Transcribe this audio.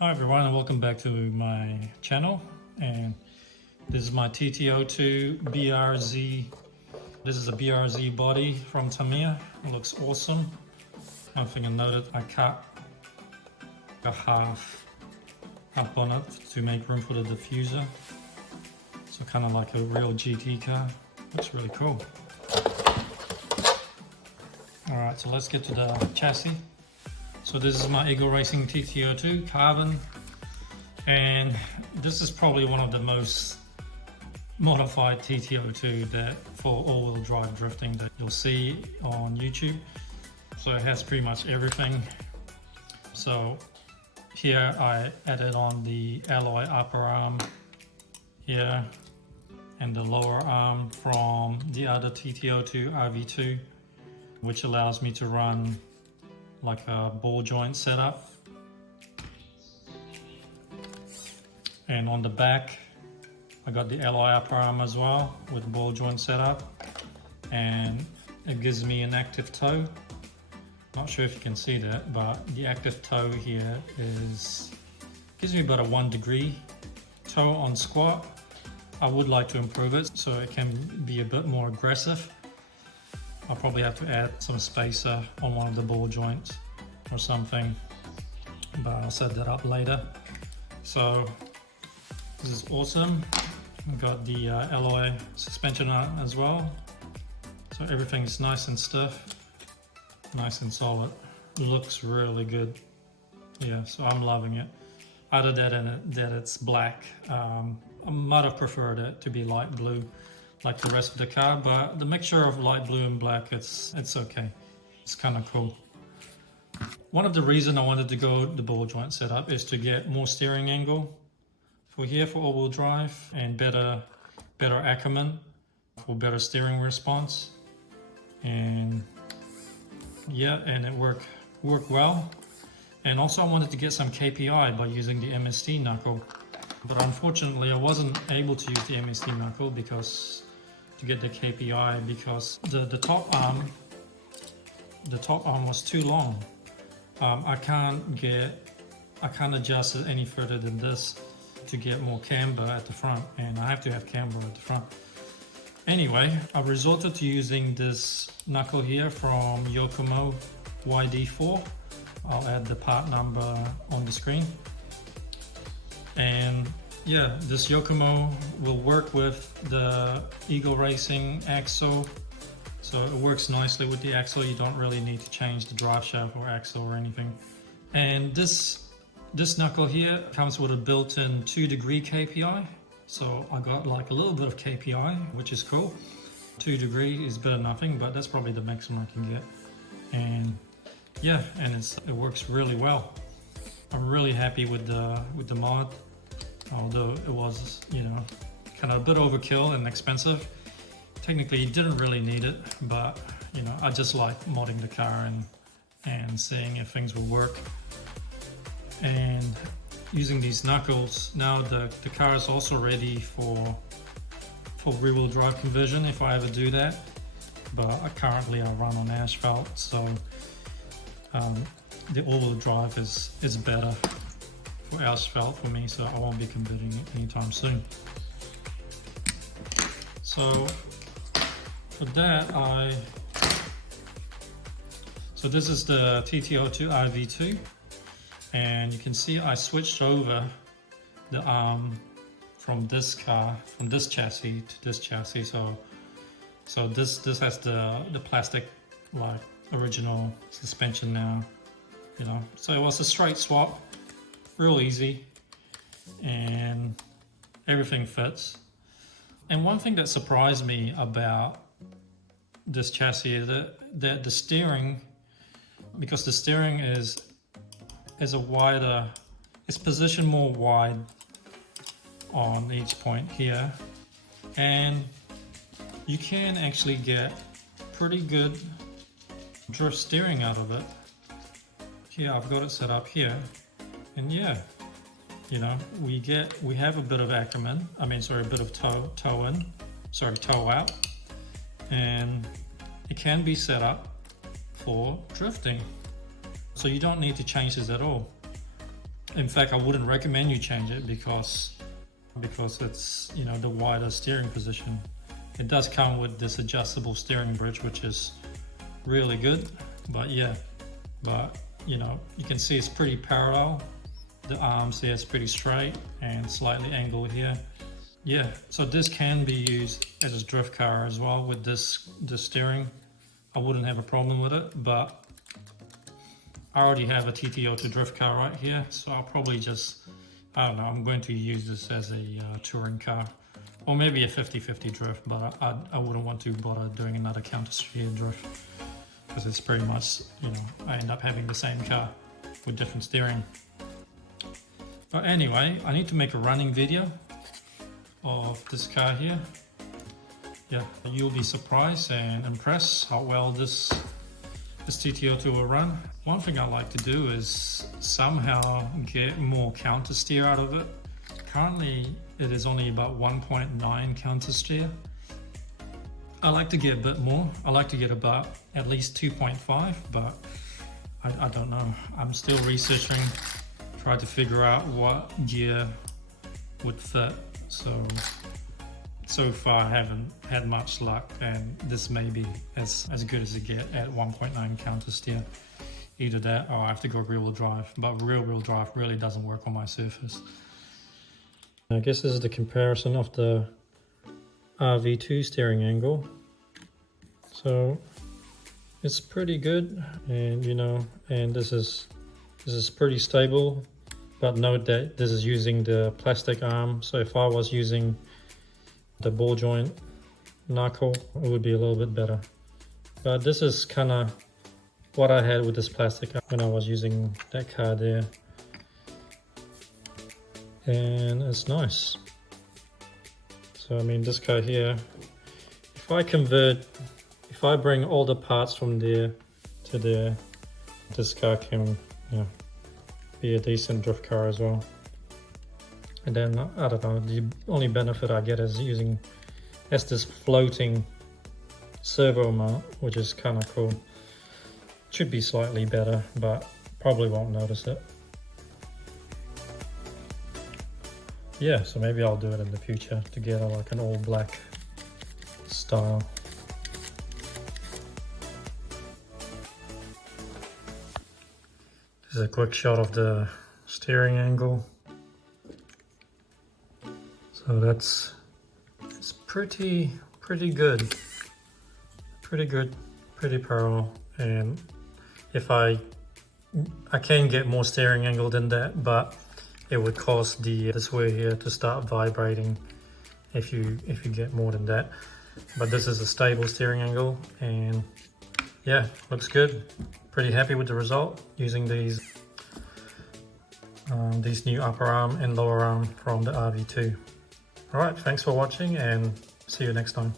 Hi everyone and welcome back to my channel, and this is my TT02 BRZ. This is a BRZ body from Tamiya. It looks awesome. One thing I noted, I cut a half up on it to make room for the diffuser. So kind of like a real GT car. Looks really cool. Alright, so let's get to the chassis. So this is my Eagle Racing TT02 carbon, and this is probably one of the most modified TT02 that for all-wheel drive drifting that you'll see on YouTube. So it has pretty much everything. So here I added on the alloy upper arm here and the lower arm from the other TT02 RV2, which allows me to run like a ball joint setup. And on the back I got the alloy upper arm as well with ball joint setup, and it gives me an active toe. Not sure if you can see that, but the active toe here gives me about a 1 degree toe on squat. I would like to improve it so it can be a bit more aggressive. I'll probably have to add some spacer on one of the ball joints or something, but I'll set that up later. So this is awesome. I've got the alloy suspension on as well. So everything's nice and stiff, nice and solid. It looks really good. Yeah, so I'm loving it. Other than that it's black. I might have preferred it to be light blue like the rest of the car, but the mixture of light blue and black, it's okay. It's kind of cool. One of the reasons I wanted to go the ball joint setup is to get more steering angle for here for all-wheel drive and better acumen for better steering response. And yeah, and it worked well. And also I wanted to get some KPI by using the MST knuckle, but unfortunately I wasn't able to use the MST knuckle to get the KPI because the top arm was too long. I can't adjust it any further than this to get more camber at the front, and I have to have camber at the front. Anyway, I resorted to using this knuckle here from Yokomo YD4. I'll add the part number on the screen. And yeah, this Yokomo will work with the Eagle Racing axle. So it works nicely with the axle. You don't really need to change the drive shaft or axle or anything. And this knuckle here comes with a built-in 2 degree KPI. So I got like a little bit of KPI, which is cool. 2 degree is better than nothing, but that's probably the maximum I can get. And yeah, and it works really well. I'm really happy with the mod. Although it was, kind of a bit overkill and expensive. Technically, you didn't really need it, but I just like modding the car and seeing if things will work. And using these knuckles, now the car is also ready for rear-wheel drive conversion if I ever do that. But currently I run on asphalt, so the all-wheel drive is better for asphalt for me, so I won't be converting it anytime soon. So for that so this is the TT02 RV2, and you can see I switched over the arm from this chassis to this chassis. So this has the plastic like original suspension now, so it was a straight swap. Real easy, and everything fits. And one thing that surprised me about this chassis is that the steering, because the steering is it's positioned more wide on each point here, and you can actually get pretty good drift steering out of it. Here I've got it set up here. And yeah, we have a bit of acumen. A bit of toe out, and it can be set up for drifting. So you don't need to change this at all. In fact, I wouldn't recommend you change it because it's, you know, the wider steering position. It does come with this adjustable steering bridge, which is really good. But yeah, you know, you can see it's pretty parallel. The arms here is pretty straight and slightly angled here. Yeah, so this can be used as a drift car as well with this steering. I wouldn't have a problem with it, but I already have a TT02 drift car right here, so I'll probably just, I don't know, I'm going to use this as a touring car, or maybe a 50-50 drift, but I wouldn't want to bother doing another counter steer drift, because it's pretty much, you know, I end up having the same car with different steering. But anyway, I need to make a running video of this car here. Yeah, you'll be surprised and impressed how well this TT02 will run. One thing I like to do is somehow get more counter steer out of it. Currently it is only about 1.9 counter steer. I like to get a bit more. I like to get about at least 2.5, but I don't know. I'm still researching, trying to figure out what gear would fit. So far I haven't had much luck, and this may be as good as it get at 1.9 counter steer. Either that or I have to go rear wheel drive, but rear wheel drive really doesn't work on my surface. I guess this is the comparison of the RV2 steering angle. So it's pretty good, and you know, and this is pretty stable, but note that this is using the plastic arm. So if I was using the ball joint knuckle, it would be a little bit better. But this is kind of what I had with this plastic when I was using that car there, and it's nice. So I mean, this car here, if I bring all the parts from there to there, this car can, you know, be a decent drift car as well. And then, I don't know, the only benefit I get is using this floating servo mount, which is kind of cool. Should be slightly better, but probably won't notice it. Yeah, so maybe I'll do it in the future to get like an all black style. This is a quick shot of the steering angle. So it's pretty good, pretty parallel. And if I can get more steering angle than that, but it would cause this wheel here to start vibrating if you get more than that. But this is a stable steering angle, and yeah, looks good. Pretty happy with the result using these new upper arm and lower arm from the RV2. Alright, thanks for watching, and see you next time.